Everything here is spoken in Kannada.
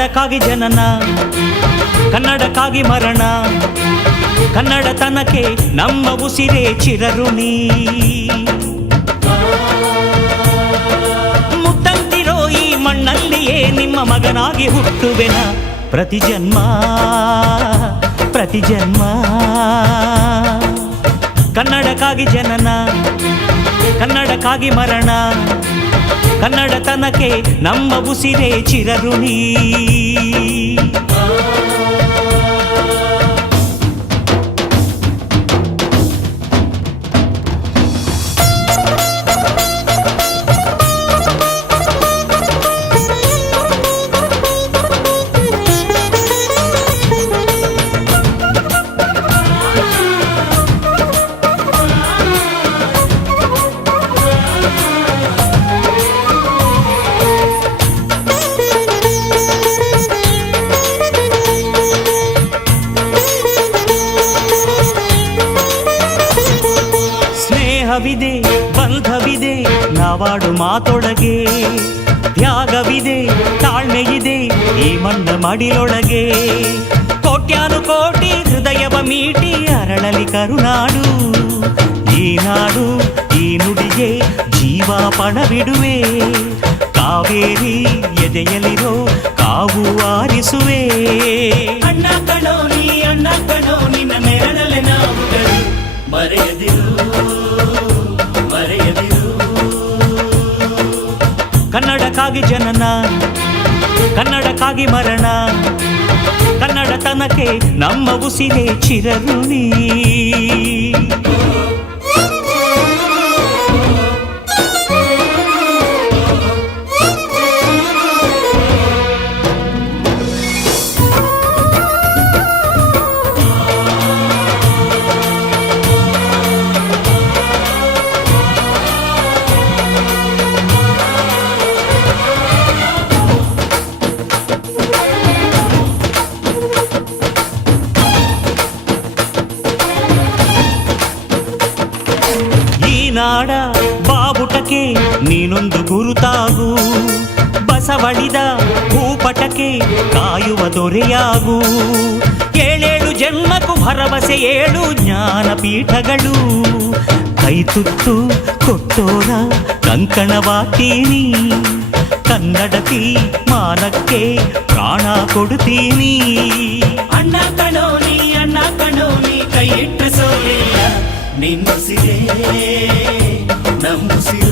ಕನ್ನಡಕ್ಕಾಗಿ ಜನನ, ಕನ್ನಡಕ್ಕಾಗಿ ಮರಣ, ಕನ್ನಡತನಕ್ಕೆ ನಮ್ಮ ಉಸಿರೇ ಚಿರಋಣಿ. ಮುತ್ತಂತಿರೋ ಈ ಮಣ್ಣಲ್ಲಿಯೇ ನಿಮ್ಮ ಮಗನಾಗಿ ಹುಟ್ಟುವೆನ, ಪ್ರತಿ ಜನ್ಮ ಪ್ರತಿ ಜನ್ಮ. ಕನ್ನಡಕ್ಕಾಗಿ ಜನನ, ಕನ್ನಡಕ್ಕಾಗಿ ಮರಣ, ಕನ್ನಡತನಕ್ಕೆ ನಮ್ಮ ಉಸಿರೇ ಚಿರಋಣಿ. ಸ್ನೇಹವಿದೆ, ಬಂಧವಿದೆ ನಾವಾಡು ಮಾತೊಳಗೆ, ತ್ಯಾಗವಿದೆ, ತಾಳ್ಮೆಯಿದೆ ಈ ಮಣ್ಣ ಮಡಿಲೊಳಗೆ. ಕೋಟ್ಯಾನು ಕೋಟಿ ಹೃದಯವ ಮೀಟಿ ಅರಳಲಿ ಕರುನಾಡು. ಈ ನಾಡು ಈ ನುಡಿಗೆ ಜೀವ ಪಣವಿಡುವೆ, ಕಾವೇರಿ ಎದೆಯಲಿರೋ ಕಾವು ಆರಿಸುವೆ. ಅಣ್ಣ ಕಣೋ ನೀ, ಅಣ್ಣ ಕಣೋ ನಿನ್ನ ನೆರಳಲೆ ನಾವು ಮರೆಯದಿರು ಮರೆಯದಿರು. ಕನ್ನಡಕ್ಕಾಗಿ ಜನನ, ಕನ್ನಡಕ್ಕಾಗಿ ಮರಣ, ಕನ್ನಡತನಕ್ಕೆ ನಮ್ಮ ಉಸಿರೇ ಚಿರಋಣಿ. ನಾಡ ಬಾವುಟಕ್ಕೆ ನೀನೊಂದು ಗುರುತಾಗು, ಬಸವಳಿದ ಭೂಪಟಕ್ಕೆ ಕಾಯುವ ದೊರೆಯಾಗು. ಏಳೇಳು ಜನ್ಮಕ್ಕೂ ಭರವಸೆ ಏಳು ಜ್ಞಾನಪೀಠಗಳು, ಕೈ ತುತ್ತು ಕೊಟ್ಟೋರ ಕಂಕಣವಾಗ್ತೀನಿ. ಕನ್ನಡತಿ ಮಾನಕ್ಕೆ ಪ್ರಾಣ ಕೊಡುತ್ತೀನಿ. ಅಣ್ಣ ಕಣೋ ನೀ, ಅಣ್ಣ ಕಣೋ ನೀ ಕೈ ಇಟ್ಟು ಸೋಲಿಲ್ಲ, ನಿನ್ನುಸಿರೇ ನಮ್ಮುಸಿರೇ.